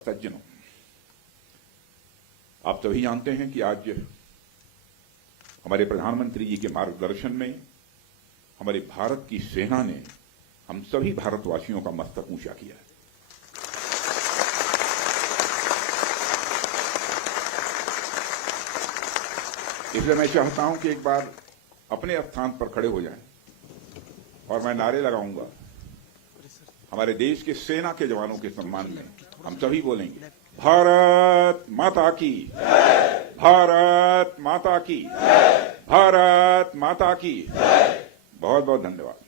सज्जनों, आप सभी जानते हैं कि आज हमारे प्रधानमंत्री जी के मार्गदर्शन में हमारे भारत की सेना ने हम सभी भारतवासियों का मस्तक ऊंचा किया है। इसलिए मैं चाहता हूं कि एक बार अपने स्थान पर खड़े हो जाएं और मैं नारे लगाऊंगा। हमारे देश के सेना के जवानों के सम्मान में हम सभी बोलेंगे, भारत माता की, भारत माता की, भारत माता की। बहुत बहुत धन्यवाद।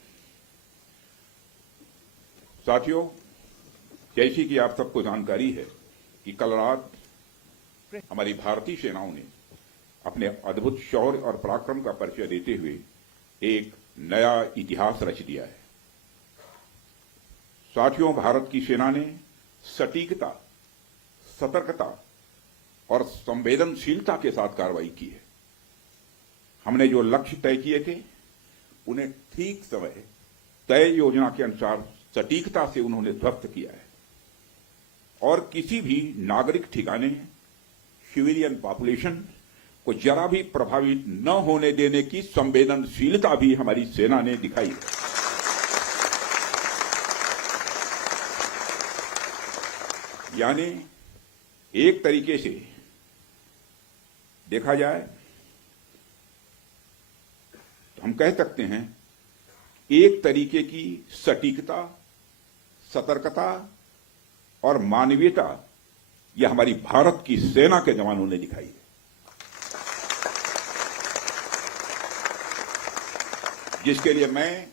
साथियों, जैसी कि आप सबको जानकारी है कि कल रात हमारी भारतीय सेनाओं ने अपने अद्भुत शौर्य और पराक्रम का परिचय देते हुए एक नया इतिहास रच दिया है। साथियों, भारत की सेना ने सटीकता, सतर्कता और संवेदनशीलता के साथ कार्रवाई की है। हमने जो लक्ष्य तय किए थे उन्हें ठीक समय, तय योजना के अनुसार सटीकता से उन्होंने ध्वस्त किया है और किसी भी नागरिक ठिकाने, सिविलियन पॉपुलेशन को जरा भी प्रभावित न होने देने की संवेदनशीलता भी हमारी सेना ने दिखाई है। यानी एक तरीके से देखा जाए तो हम कह सकते हैं एक तरीके की सटीकता, सतर्कता और मानवीयता यह हमारी भारत की सेना के जवानों ने दिखाई है, जिसके लिए मैं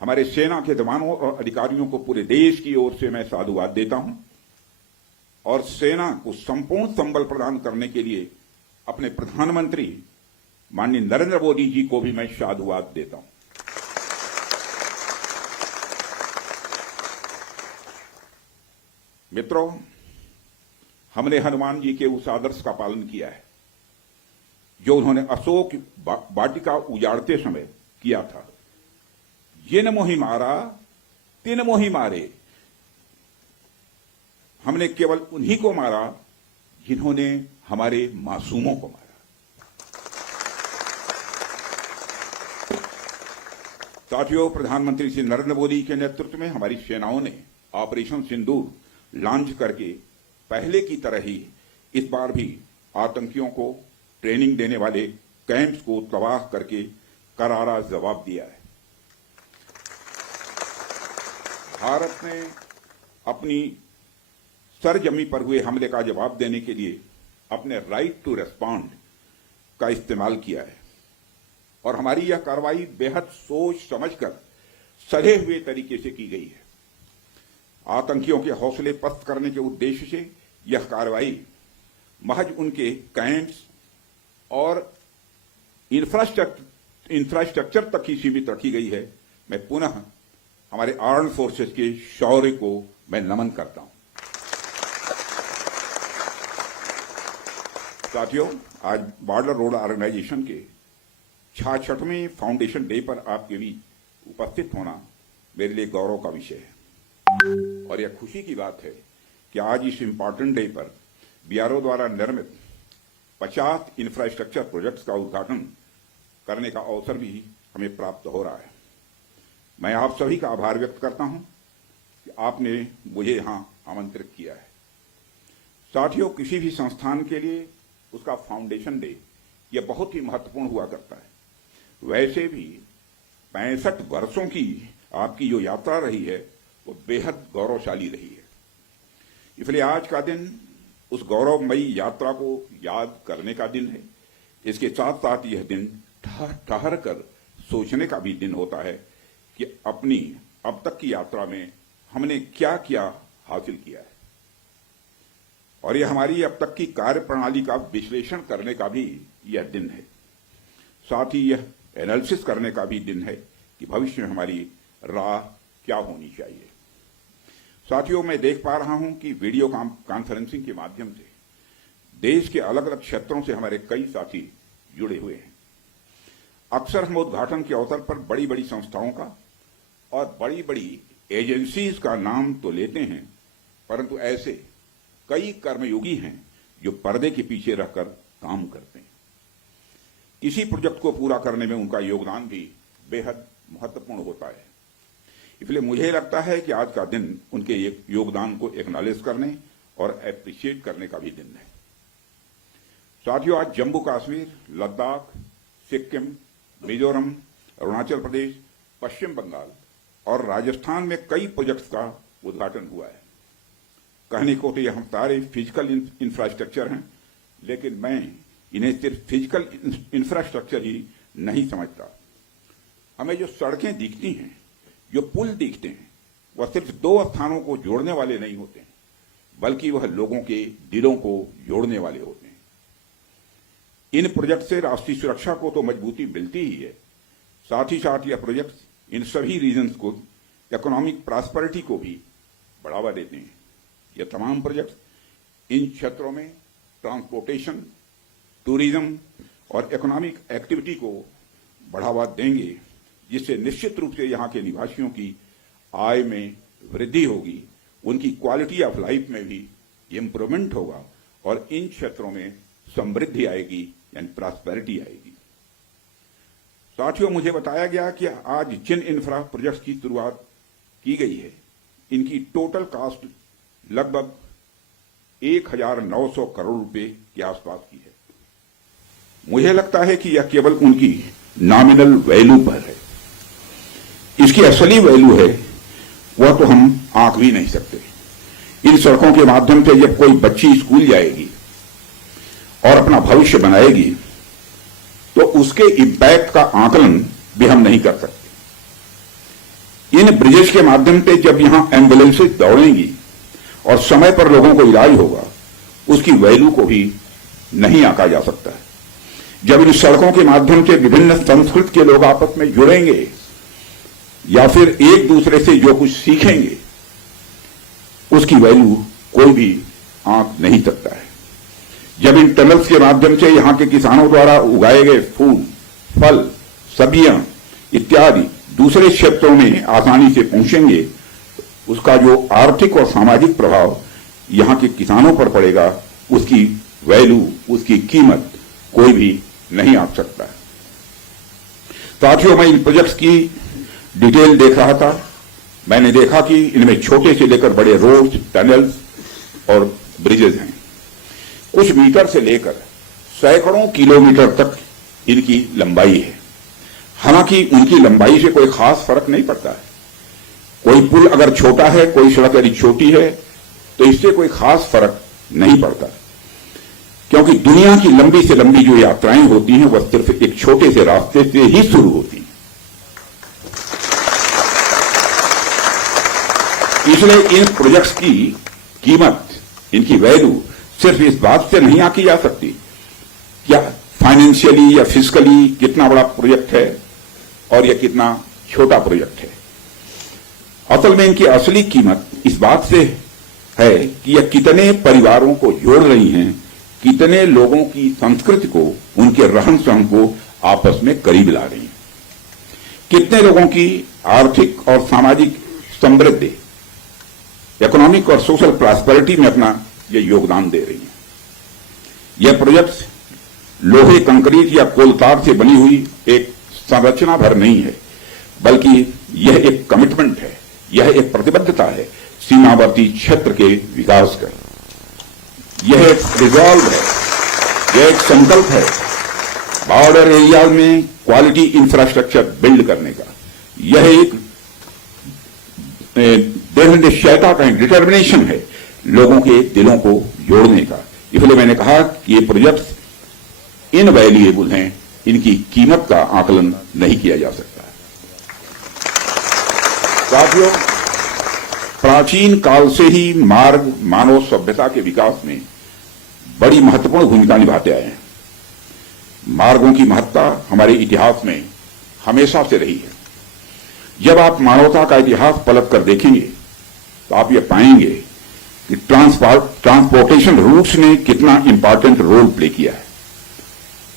हमारे सेना के जवानों और अधिकारियों को पूरे देश की ओर से मैं साधुवाद देता हूं और सेना को संपूर्ण संबल प्रदान करने के लिए अपने प्रधानमंत्री माननीय नरेंद्र मोदी जी को भी मैं साधुवाद देता हूं। मित्रों, हमने हनुमान जी के उस आदर्श का पालन किया है जो उन्होंने अशोक वाटिका उजाड़ते समय किया था। जिन मोहि मारा तिन मोहि मारे। हमने केवल उन्हीं को मारा जिन्होंने हमारे मासूमों को मारा। साथियों, प्रधानमंत्री श्री नरेंद्र मोदी के नेतृत्व में हमारी सेनाओं ने ऑपरेशन सिंदूर लॉन्च करके पहले की तरह ही इस बार भी आतंकियों को ट्रेनिंग देने वाले कैंप्स को तबाह करके करारा जवाब दिया है। भारत ने अपनी सरजमी पर हुए हमले का जवाब देने के लिए अपने राइट टू रेस्पॉन्ड का इस्तेमाल किया है और हमारी यह कार्रवाई बेहद सोच समझकर सधे हुए तरीके से की गई है। आतंकियों के हौसले पस्त करने के उद्देश्य से यह कार्रवाई महज उनके कैंप्स और इंफ्रास्ट्रक्चर तक ही सीमित रखी गई है। मैं पुनः हमारे आर्म्ड फोर्सेस के शौर्य को मैं नमन करता हूं। साथियों, आज बॉर्डर रोड ऑर्गेनाइजेशन के 66वें फाउंडेशन डे पर आपके बीच उपस्थित होना मेरे लिए गौरव का विषय है और यह खुशी की बात है कि आज इस इंपॉर्टेंट डे पर बीआरओ द्वारा निर्मित 50 इंफ्रास्ट्रक्चर प्रोजेक्ट्स का उद्घाटन करने का अवसर भी हमें प्राप्त हो रहा है। मैं आप सभी का आभार व्यक्त करता हूं कि आपने मुझे यहां आमंत्रित किया है। साथियों, किसी भी संस्थान के लिए उसका फाउंडेशन डे यह बहुत ही महत्वपूर्ण हुआ करता है। वैसे भी 65 वर्षों की आपकी जो यात्रा रही है वो बेहद गौरवशाली रही है। इसलिए आज का दिन उस गौरवमयी यात्रा को याद करने का दिन है। इसके साथ साथ यह दिन ठहर कर सोचने का भी दिन होता है कि अपनी अब तक की यात्रा में हमने क्या क्या हासिल किया है और यह हमारी अब तक की कार्य प्रणाली का विश्लेषण करने का भी यह दिन है। साथ ही यह एनालिसिस करने का भी दिन है कि भविष्य में हमारी राह क्या होनी चाहिए। साथियों, मैं देख पा रहा हूं कि वीडियो कॉन्फ्रेंसिंग के माध्यम से देश के अलग अलग क्षेत्रों से हमारे कई साथी जुड़े हुए हैं। अक्सर हम उद्घाटन के अवसर पर बड़ी बड़ी संस्थाओं का और बड़ी बड़ी एजेंसीज का नाम तो लेते हैं, परंतु ऐसे कई कर्मयोगी हैं जो पर्दे के पीछे रहकर काम करते हैं। किसी प्रोजेक्ट को पूरा करने में उनका योगदान भी बेहद महत्वपूर्ण होता है। इसलिए मुझे लगता है कि आज का दिन उनके योगदान को एक्नॉलेज करने और एप्रिशिएट करने का भी दिन है। साथियों, आज जम्मू कश्मीर, लद्दाख, सिक्किम, मिजोरम, अरुणाचल प्रदेश, पश्चिम बंगाल और राजस्थान में कई प्रोजेक्ट्स का उद्घाटन हुआ है। कहने को तो ये हम सारे फिजिकल इंफ्रास्ट्रक्चर हैं, लेकिन मैं इन्हें सिर्फ फिजिकल इंफ्रास्ट्रक्चर ही नहीं समझता। हमें जो सड़कें दिखती हैं, जो पुल दिखते हैं, वह सिर्फ दो स्थानों को जोड़ने वाले नहीं होते हैं, बल्कि वह लोगों के दिलों को जोड़ने वाले होते हैं। इन प्रोजेक्ट से राष्ट्रीय सुरक्षा को तो मजबूती मिलती ही है, साथ ही साथ यह प्रोजेक्ट इन सभी रीजन्स को इकोनॉमिक प्रॉस्पेरिटी को भी बढ़ावा देते हैं। ये तमाम प्रोजेक्ट इन क्षेत्रों में ट्रांसपोर्टेशन, टूरिज्म और इकोनॉमिक एक्टिविटी को बढ़ावा देंगे, जिससे निश्चित रूप से यहाँ के निवासियों की आय में वृद्धि होगी, उनकी क्वालिटी ऑफ लाइफ में भी इंप्रूवमेंट होगा और इन क्षेत्रों में समृद्धि आएगी, यानी प्रॉस्पेरिटी आएगी। साथियों, मुझे बताया गया कि आज जिन इंफ्रा प्रोजेक्ट्स की शुरुआत की गई है, इनकी टोटल कॉस्ट लगभग 1900 करोड़ रुपए के आसपास की है। मुझे लगता है कि यह केवल उनकी नॉमिनल वैल्यू पर है। इसकी असली वैल्यू है वह तो हम आंक भी नहीं सकते। इन सड़कों के माध्यम से जब कोई बच्ची स्कूल जाएगी और अपना भविष्य बनाएगी, तो उसके इंपैक्ट का आकलन भी हम नहीं कर सकते। इन ब्रिजेस के माध्यम से जब यहां एम्बुलेंसेज दौड़ेंगी और समय पर लोगों को इलाज होगा, उसकी वैल्यू को भी नहीं आंका जा सकता है। जब इन सड़कों के माध्यम से विभिन्न संस्कृति के लोग आपस में जुड़ेंगे या फिर एक दूसरे से जो कुछ सीखेंगे, उसकी वैल्यू कोई भी आंक नहीं सकता है। जब इन टनल्स के माध्यम से यहां के किसानों द्वारा उगाए गए फूल, फल, सब्जियां इत्यादि दूसरे क्षेत्रों में आसानी से पहुंचेंगे, उसका जो आर्थिक और सामाजिक प्रभाव यहां के किसानों पर पड़ेगा, उसकी वैल्यू, उसकी कीमत कोई भी नहीं आंक सकता है। साथियों, मैं इन प्रोजेक्ट्स की डिटेल देख रहा था। मैंने देखा कि इनमें छोटे से लेकर बड़े रोड्स, टनल्स और ब्रिजेज हैं। कुछ मीटर से लेकर सैकड़ों किलोमीटर तक इनकी लंबाई है। हालांकि उनकी लंबाई से कोई खास फर्क नहीं पड़ता है। कोई पुल अगर छोटा है, कोई सड़क यदि छोटी है, तो इससे कोई खास फर्क नहीं पड़ता, क्योंकि दुनिया की लंबी से लंबी जो यात्राएं होती हैं, वह सिर्फ एक छोटे से रास्ते से ही शुरू होती हैं। इसलिए इन प्रोजेक्ट्स की कीमत, इनकी वैल्यू सिर्फ इस बात से नहीं आंकी जा सकती क्या फाइनेंशियली या फिजिकली कितना बड़ा प्रोजेक्ट है और यह कितना छोटा प्रोजेक्ट है। असल में इनकी असली कीमत इस बात से है कि यह कितने परिवारों को जोड़ रही हैं, कितने लोगों की संस्कृति को, उनके रहन सहन को आपस में करीब ला रही हैं, कितने लोगों की आर्थिक और सामाजिक समृद्धि, इकोनॉमिक और सोशल प्रॉस्पेरिटी में अपना यह योगदान दे रही है। यह प्रोजेक्ट लोहे, कंक्रीट या कोलतार से बनी हुई एक संरचना भर नहीं है, बल्कि यह एक कमिटमेंट है, यह एक प्रतिबद्धता है सीमावर्ती क्षेत्र के विकास का। यह एक रिजॉल्व है, यह एक संकल्प है बॉर्डर एरिया में क्वालिटी इंफ्रास्ट्रक्चर बिल्ड करने का। यह एक दृढ़ निश्चयता का डिटर्मिनेशन है लोगों के दिलों को जोड़ने का। इसलिए मैंने कहा कि ये प्रोजेक्ट्स इनवैल्यूएबल हैं, इनकी कीमत का आकलन नहीं किया जा सकता। साथियों, प्राचीन काल से ही मार्ग मानव सभ्यता के विकास में बड़ी महत्वपूर्ण भूमिका निभाते आए हैं। मार्गों की महत्ता हमारे इतिहास में हमेशा से रही है। जब आप मानवता का इतिहास पलट कर देखेंगे तो आप ये पाएंगे कि ट्रांसपोर्टेशन रूट्स ने कितना इंपॉर्टेंट रोल प्ले किया है।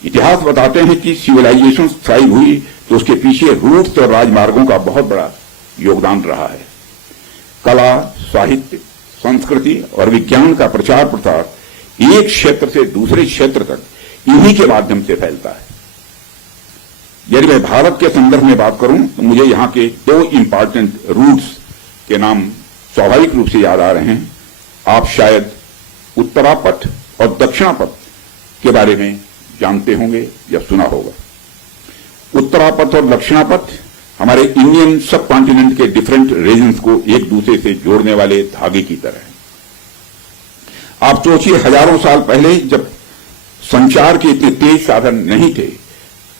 इतिहास बताते हैं कि सिविलाइजेशन थ्राइव हुई तो उसके पीछे रूट्स और राजमार्गों का बहुत बड़ा योगदान रहा है। कला, साहित्य, संस्कृति और विज्ञान का प्रचार प्रसार एक क्षेत्र से दूसरे क्षेत्र तक इन्हीं के माध्यम से फैलता है। यदि मैं भारत के संदर्भ में बात करूं तो मुझे यहां के दो इंपॉर्टेंट रूट्स के नाम स्वाभाविक रूप से याद आ रहे हैं। आप शायद उत्तरापथ और दक्षिणापथ के बारे में जानते होंगे या सुना होगा। उत्तरापथ और दक्षिणापथ हमारे इंडियन सब कॉन्टिनेंट के डिफरेंट रीजन्स को एक दूसरे से जोड़ने वाले धागे की तरह है। आप सोचिए, हजारों साल पहले जब संचार के इतने तेज साधन नहीं थे,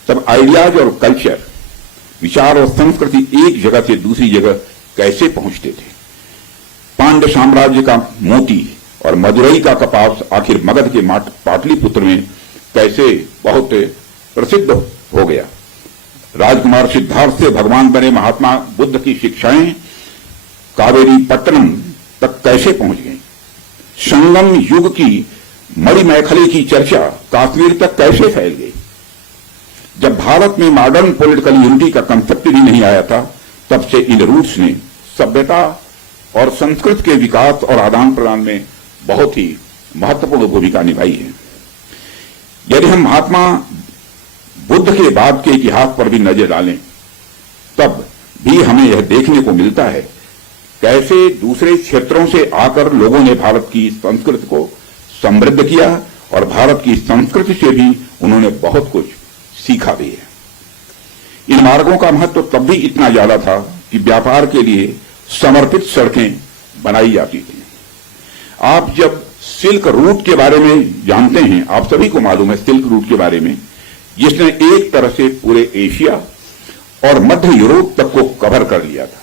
तब आइडियाज और कल्चर, विचार और संस्कृति एक जगह से दूसरी जगह कैसे पहुंचते थे। पांड्य साम्राज्य का मोती और मदुरई का कपास आखिर मगध के पाटलिपुत्र में कैसे बहुत प्रसिद्ध हो गया। राजकुमार सिद्धार्थ से भगवान बने महात्मा बुद्ध की शिक्षाएं कावेरी पट्टनम तक कैसे पहुंच गई। संगम युग की मणिमेखले की चर्चा कश्मीर तक कैसे फैल गई। जब भारत में मॉडर्न पॉलिटिकल यूनिटी का कंसेप्ट भी नहीं आया था, तब से इन रूट्स ने सभ्यता और संस्कृति के विकास और आदान प्रदान में बहुत ही महत्वपूर्ण भूमिका निभाई है। यदि हम महात्मा बुद्ध के बाद के इतिहास पर भी नजर डालें, तब भी हमें यह देखने को मिलता है कैसे दूसरे क्षेत्रों से आकर लोगों ने भारत की संस्कृति को समृद्ध किया और भारत की संस्कृति से भी उन्होंने बहुत कुछ सीखा भी है। इन मार्गों का महत्व तब भी इतना ज्यादा था कि व्यापार के लिए समर्पित सड़कें बनाई जाती थी। आप जब सिल्क रूट के बारे में जानते हैं, आप सभी को मालूम है सिल्क रूट के बारे में, जिसने एक तरह से पूरे एशिया और मध्य यूरोप तक को कवर कर लिया था।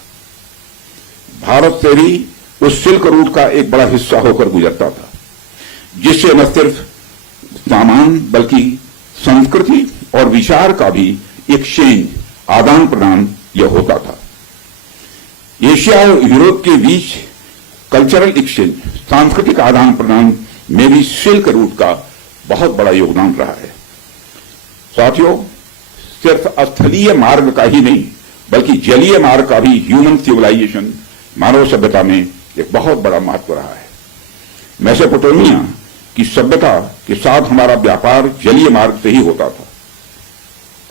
भारत से भी उस सिल्क रूट का एक बड़ा हिस्सा होकर गुजरता था, जिससे न सिर्फ सामान बल्कि संस्कृति और विचार का भी एक्सचेंज, आदान प्रदान यह होता था। एशिया और यूरोप के बीच कल्चरल एक्सचेंज, सांस्कृतिक आदान प्रदान में भी सिल्क रूट का बहुत बड़ा योगदान रहा है। साथियों, सिर्फ स्थलीय मार्ग का ही नहीं बल्कि जलीय मार्ग का भी ह्यूमन सिविलाइजेशन, मानव सभ्यता में एक बहुत बड़ा महत्व रहा है। मेसोपोटामिया की सभ्यता के साथ हमारा व्यापार जलीय मार्ग से ही होता था।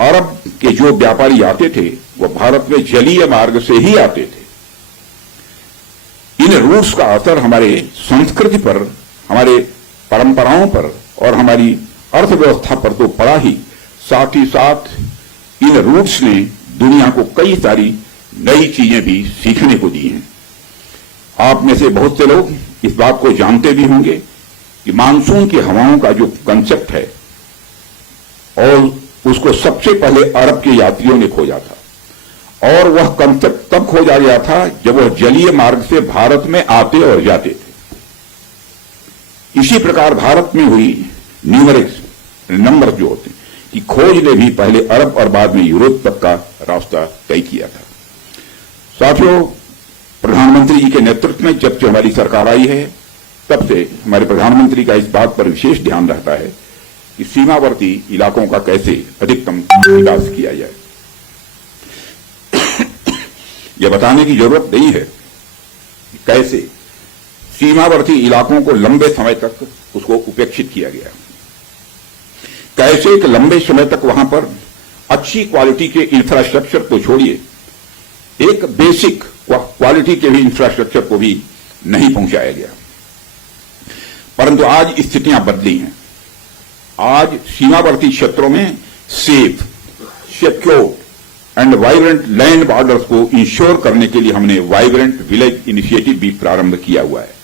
अरब के जो व्यापारी आते थे वह भारत में जलीय मार्ग से ही आते थे। इन रूट्स का असर हमारे संस्कृति पर, हमारे परंपराओं पर और हमारी अर्थव्यवस्था पर तो पड़ा ही, साथ ही साथ इन रूट्स ने दुनिया को कई सारी नई चीजें भी सीखने को दी हैं। आप में से बहुत से लोग इस बात को जानते भी होंगे कि मानसून की हवाओं का जो कंसेप्ट है, और उसको सबसे पहले अरब के यात्रियों ने खोजा था, और वह कंसेप्ट तब खोजा गया था जब वह जलीय मार्ग से भारत में आते और जाते थे। इसी प्रकार भारत में हुई न्यूमेरिक्स नंबर जो होते की खोज ने भी पहले अरब और बाद में यूरोप तक का रास्ता तय किया था। साथियों, प्रधानमंत्री जी के नेतृत्व में जब से हमारी सरकार आई है, तब से हमारे प्रधानमंत्री का इस बात पर विशेष ध्यान रहता है कि सीमावर्ती इलाकों का कैसे अधिकतम विकास किया जाए। यह बताने की जरूरत नहीं है कि कैसे सीमावर्ती इलाकों को लंबे समय तक उसको उपेक्षित किया गया, कैसे एक लंबे समय तक वहां पर अच्छी क्वालिटी के इंफ्रास्ट्रक्चर को छोड़िए, एक बेसिक क्वालिटी के भी इंफ्रास्ट्रक्चर को भी नहीं पहुंचाया गया। परंतु आज स्थितियां बदली हैं। आज सीमावर्ती क्षेत्रों में safe, secure and vibrant land borders को इंश्योर करने के लिए हमने वाइब्रेंट विलेज इनिशिएटिव भी प्रारंभ किया हुआ है।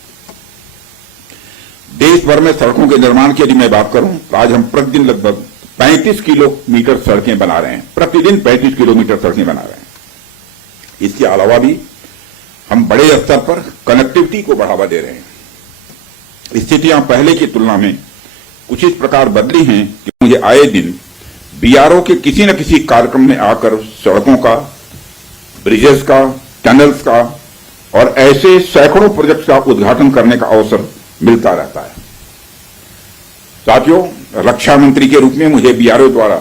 देश भर में सड़कों के निर्माण की यदि मैं बात करूं तो आज हम प्रतिदिन लगभग 35 किलोमीटर सड़कें बना रहे हैं, प्रतिदिन 35 किलोमीटर सड़कें बना रहे हैं। इसके अलावा भी हम बड़े स्तर पर कनेक्टिविटी को बढ़ावा दे रहे हैं। स्थितियां पहले की तुलना में कुछ इस प्रकार बदली हैं कि मुझे आए दिन बीआरओ के किसी न किसी कार्यक्रम में आकर सड़कों का, ब्रिजेस का, टनल्स का और ऐसे सैकड़ों प्रोजेक्ट का उद्घाटन करने का अवसर मिलता रहता है। साथियों, रक्षा मंत्री के रूप में मुझे बीआरओ द्वारा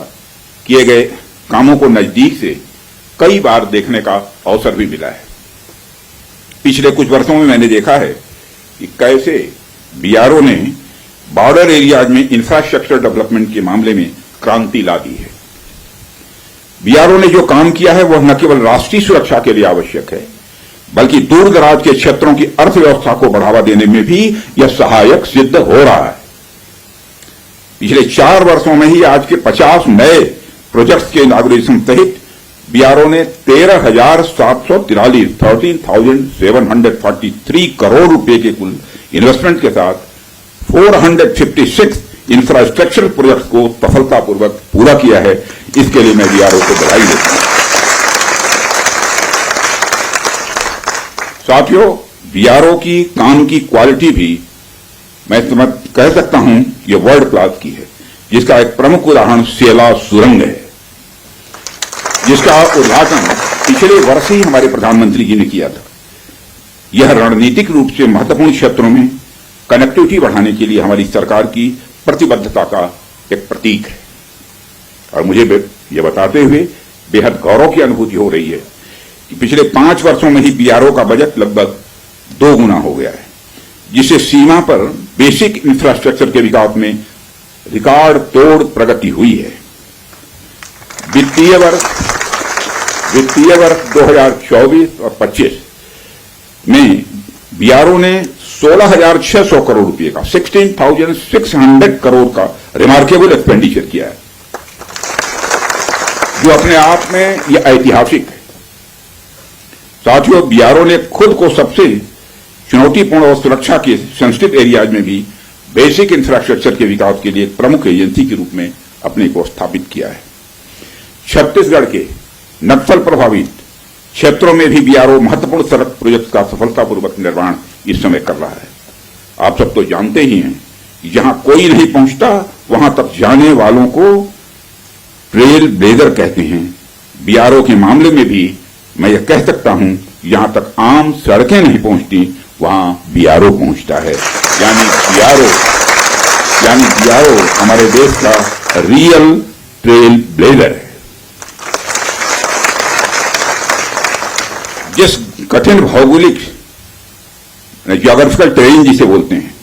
किए गए कामों को नजदीक से कई बार देखने का अवसर भी मिला है। पिछले कुछ वर्षों में मैंने देखा है कि कैसे बीआरओ ने बॉर्डर एरियाज में इंफ्रास्ट्रक्चर डेवलपमेंट के मामले में क्रांति ला दी है। बीआरओ ने जो काम किया है वह न केवल राष्ट्रीय सुरक्षा के लिए आवश्यक है, बल्कि दूर दराज के क्षेत्रों की अर्थव्यवस्था को बढ़ावा देने में भी यह सहायक सिद्ध हो रहा है। पिछले 4 वर्षों में ही आज के 50 नए प्रोजेक्ट्स के इनॉग्रेशन सहित बीआरओ ने 13,743 करोड़ रुपए के कुल इन्वेस्टमेंट के साथ 456 इंफ्रास्ट्रक्चर प्रोजेक्ट्स को सफलतापूर्वक पूरा किया है। इसके लिए मैं बीआरओ को बधाई देता हूं। साथियों, बीआरओ की काम की क्वालिटी भी मैं कह सकता हूं ये वर्ल्ड क्लास की है, जिसका एक प्रमुख उदाहरण सेला सुरंग है, जिसका उद्घाटन पिछले वर्ष ही हमारे प्रधानमंत्री जी ने किया था। यह रणनीतिक रूप से महत्वपूर्ण क्षेत्रों में कनेक्टिविटी बढ़ाने के लिए हमारी सरकार की प्रतिबद्धता का एक प्रतीक है और मुझे यह बताते हुए बेहद गौरव की अनुभूति हो रही है कि पिछले 5 वर्षों में ही बीआरओ का बजट लगभग 2 गुना हो गया है, जिससे सीमा पर बेसिक इंफ्रास्ट्रक्चर के विकास में रिकॉर्ड तोड़ प्रगति हुई है। वित्तीय वर्ष 2024 और 25 में बीआरओ ने 16,600 करोड़ रुपए का 16,600 करोड़ का रिमार्केबल एक्सपेंडिचर किया है, जो अपने आप में यह ऐतिहासिक है। साथियों, बीआरओ ने खुद को सबसे चुनौतीपूर्ण और सुरक्षा के सेंसिटिव एरियाज में भी बेसिक इंफ्रास्ट्रक्चर के विकास के लिए एक प्रमुख एजेंसी के रूप में अपने को स्थापित किया है। छत्तीसगढ़ के नक्सल प्रभावित क्षेत्रों में भी बीआरओ महत्वपूर्ण सड़क प्रोजेक्ट का सफलतापूर्वक निर्माण इस समय कर रहा है। आप सब तो जानते ही हैं कि जहां कोई नहीं पहुंचता वहां तक जाने वालों को ट्रेल ब्लेजर कहते हैं। बीआरओ के मामले में भी मैं यह कह सकता हूं, जहां तक आम सड़कें नहीं पहुंचती वहां बीआरओ पहुंचता है। यानी बीआरओ हमारे देश का रियल ट्रेल ब्लेजर है। जिस कठिन भौगोलिक ज्योग्राफिकल टेरेन जिसे बोलते हैं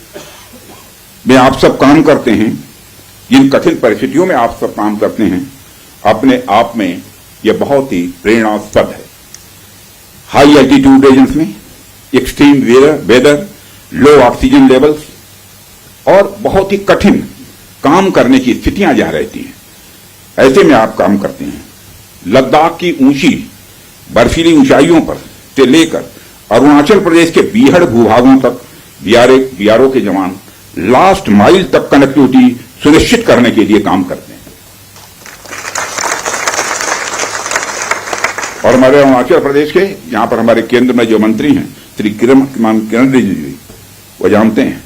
में आप सब काम करते हैं, जिन कठिन परिस्थितियों में आप सब काम करते हैं, अपने आप में यह बहुत ही प्रेरणास्पद है। हाई एल्टीट्यूड रीजन्स में एक्सट्रीम वेदर, लो ऑक्सीजन लेवल्स और बहुत ही कठिन काम करने की स्थितियां जहां रहती हैं, ऐसे में आप काम करते हैं। लद्दाख की ऊंची बर्फीली ऊंचाइयों पर से लेकर अरुणाचल प्रदेश के बीहड़ भूभागों तक बीआरओ के जवान लास्ट माइल तक कनेक्टिविटी सुनिश्चित करने के लिए काम करते हैं। और हमारे अरुणाचल प्रदेश के यहां पर हमारे केंद्र में जो मंत्री हैं श्री किरण रिजिजू जी, वो जानते हैं।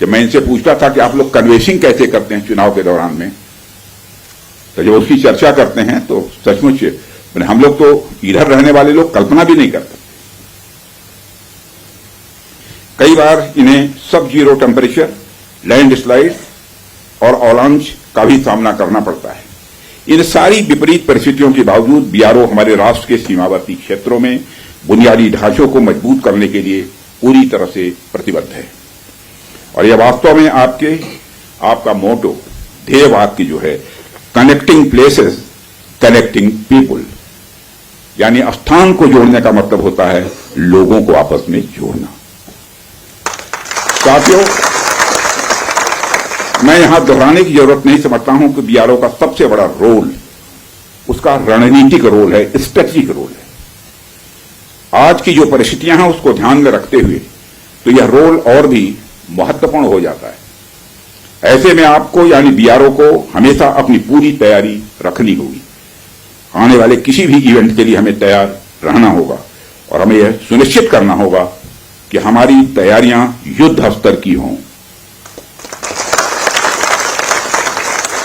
जब मैं इनसे पूछता था कि आप लोग कन्वेंसिंग कैसे करते हैं चुनाव के दौरान में, तो जब उसकी चर्चा करते हैं तो सचमुच हम लोग तो इधर रहने वाले लोग कल्पना भी नहीं करते। कई बार इन्हें सब जीरो टेम्परेचर, लैंड स्लाइड और अवलांच का भी सामना करना पड़ता है। इन सारी विपरीत परिस्थितियों के बावजूद बीआरओ हमारे राष्ट्र के सीमावर्ती क्षेत्रों में बुनियादी ढांचों को मजबूत करने के लिए पूरी तरह से प्रतिबद्ध है। और यह वास्तव में आपका मोटो, ध्येय वाक्य जो है, कनेक्टिंग प्लेसेस कनेक्टिंग पीपुल, यानी स्थान को जोड़ने का मतलब होता है लोगों को आपस में जोड़ना। साथियों, मैं यहां दोहराने की जरूरत नहीं समझता हूं कि बीआरओ का सबसे बड़ा रोल उसका रणनीतिक रोल है, स्ट्रेटेजिक रोल है। आज की जो परिस्थितियां हैं उसको ध्यान में रखते हुए तो यह रोल और भी महत्वपूर्ण हो जाता है। ऐसे में आपको यानी बीआरओ को हमेशा अपनी पूरी तैयारी रखनी होगी। आने वाले किसी भी इवेंट के लिए हमें तैयार रहना होगा और हमें यह सुनिश्चित करना होगा कि हमारी तैयारियां युद्ध स्तर की हों।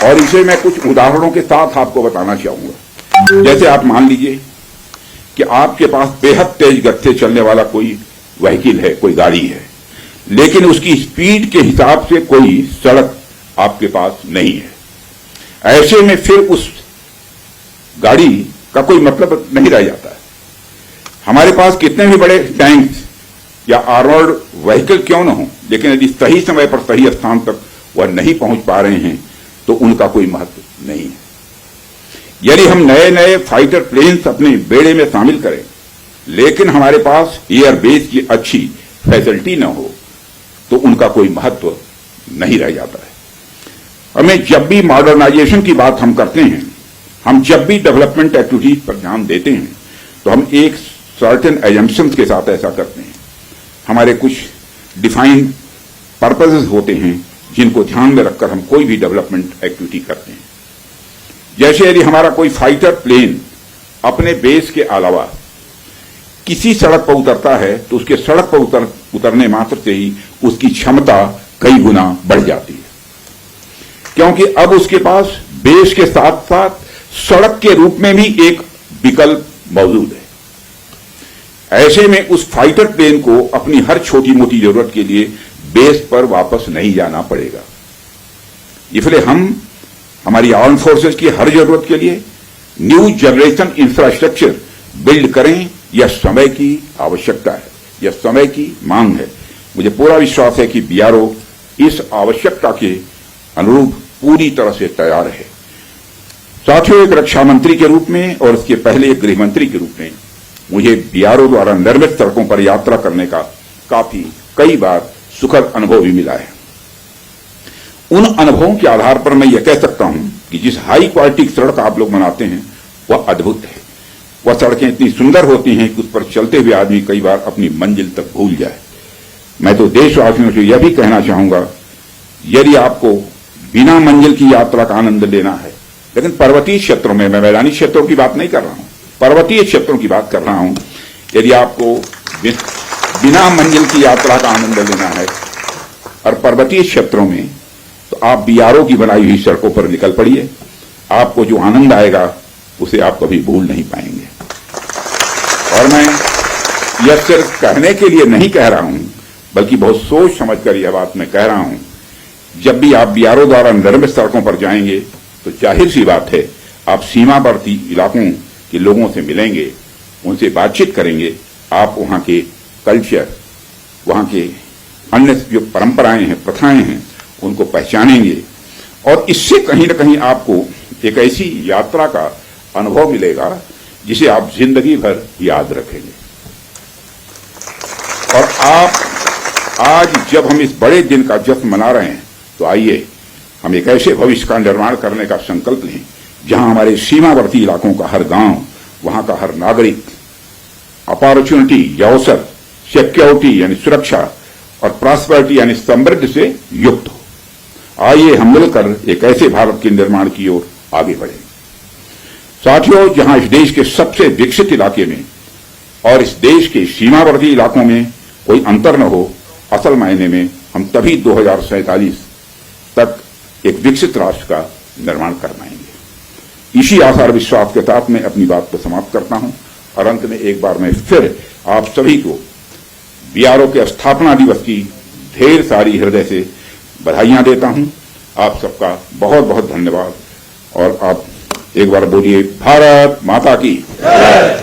और इसे मैं कुछ उदाहरणों के साथ आपको बताना चाहूंगा। जैसे आप मान लीजिए कि आपके पास बेहद तेज गति से चलने वाला कोई व्हीकल है, कोई गाड़ी है, लेकिन उसकी स्पीड के हिसाब से कोई सड़क आपके पास नहीं है। ऐसे में फिर उस गाड़ी का कोई मतलब नहीं रह जाता है। हमारे पास कितने भी बड़े टैंक्स या आर्मर्ड व्हीकल क्यों न हो, लेकिन यदि सही समय पर सही स्थान तक वह नहीं पहुंच पा रहे हैं तो उनका कोई महत्व नहीं है। यदि हम नए नए फाइटर प्लेन्स अपने बेड़े में शामिल करें लेकिन हमारे पास एयरबेस की अच्छी फैसिलिटी न हो तो उनका कोई महत्व नहीं रह जाता है। हमें जब भी मॉडर्नाइजेशन की बात हम करते हैं, हम जब भी डेवलपमेंट एक्टिविटीज पर ध्यान देते हैं तो हम एक सर्टेन एजम्पशंस के साथ ऐसा करते हैं। हमारे कुछ डिफाइंड पर्पसेस होते हैं जिनको ध्यान में रखकर हम कोई भी डेवलपमेंट एक्टिविटी करते हैं। जैसे यदि हमारा कोई फाइटर प्लेन अपने बेस के अलावा किसी सड़क पर उतरता है तो उसके सड़क पर उतरने मात्र से ही उसकी क्षमता कई गुना बढ़ जाती है, क्योंकि अब उसके पास बेस के साथ साथ सड़क के रूप में भी एक विकल्प मौजूद है। ऐसे में उस फाइटर प्लेन को अपनी हर छोटी मोटी जरूरत के लिए बेस पर वापस नहीं जाना पड़ेगा। इसलिए हम हमारी आर्म फोर्सेस की हर जरूरत के लिए न्यू जनरेशन इंफ्रास्ट्रक्चर बिल्ड करें, यह समय की आवश्यकता है, यह समय की मांग है। मुझे पूरा विश्वास है कि बीआरओ इस आवश्यकता के अनुरूप पूरी तरह से तैयार है। साथियों, एक रक्षा मंत्री के रूप में और इसके पहले एक गृह मंत्री के रूप में मुझे बीआरओ द्वारा निर्मित सड़कों पर यात्रा करने का कई बार सुखद अनुभव भी मिला है। उन अनुभवों के आधार पर मैं यह कह सकता हूं कि जिस हाई क्वालिटी की सड़क आप लोग बनाते हैं वह अद्भुत है। वह सड़कें इतनी सुंदर होती हैं कि उस पर चलते हुए आदमी कई बार अपनी मंजिल तक भूल जाए। मैं तो देशवासियों से यह भी कहना चाहूंगा, यदि आपको बिना मंजिल की यात्रा का आनंद लेना है, लेकिन पर्वतीय क्षेत्रों में, मैं मैदानी क्षेत्रों की बात नहीं कर रहा हूं, पर्वतीय क्षेत्रों की बात कर रहा हूं, यदि आपको बिना मंजिल की यात्रा का आनंद लेना है और पर्वतीय क्षेत्रों में, तो आप बीआरओ की बनाई हुई सड़कों पर निकल पड़िए। आपको जो आनंद आएगा उसे आप कभी भूल नहीं पाएंगे। और मैं यह सिर्फ कहने के लिए नहीं कह रहा हूं, बल्कि बहुत सोच समझकर यह बात मैं कह रहा हूं। जब भी आप बीआरओ द्वारा निर्मित सड़कों पर जाएंगे तो जाहिर सी बात है आप सीमावर्ती इलाकों के लोगों से मिलेंगे, उनसे बातचीत करेंगे, आप वहां के कल्चर, वहां के अन्य जो परंपराएं हैं, प्रथाएं हैं, उनको पहचानेंगे और इससे कहीं न कहीं आपको एक ऐसी यात्रा का अनुभव मिलेगा जिसे आप जिंदगी भर याद रखेंगे। और आज जब हम इस बड़े दिन का जश्न मना रहे हैं तो आइए हम एक ऐसे भविष्य का निर्माण करने का संकल्प लें जहां हमारे सीमावर्ती इलाकों का हर गांव, वहां का हर नागरिक अपॉर्चुनिटी या अवसर, सिक्योरिटी यानी सुरक्षा और प्रॉस्पेरिटी यानी समृद्धि से युक्त हो। आइए हम मिलकर एक ऐसे भारत के निर्माण की ओर आगे बढ़ें। साथियों, जहां इस देश के सबसे विकसित इलाके में और इस देश के सीमावर्ती इलाकों में कोई अंतर न हो, असल मायने में हम तभी 2047 तक एक विकसित राष्ट्र का निर्माण कर पाएंगे। इसी आशा और विश्वास के साथ मैं अपनी बात को समाप्त करता हूं और अंत में एक बार मैं फिर आप सभी को बीआरओ के स्थापना दिवस की ढेर सारी हृदय से बधाइयां देता हूं। आप सबका बहुत बहुत धन्यवाद और आप एक बार बोलिए, भारत माता की जय।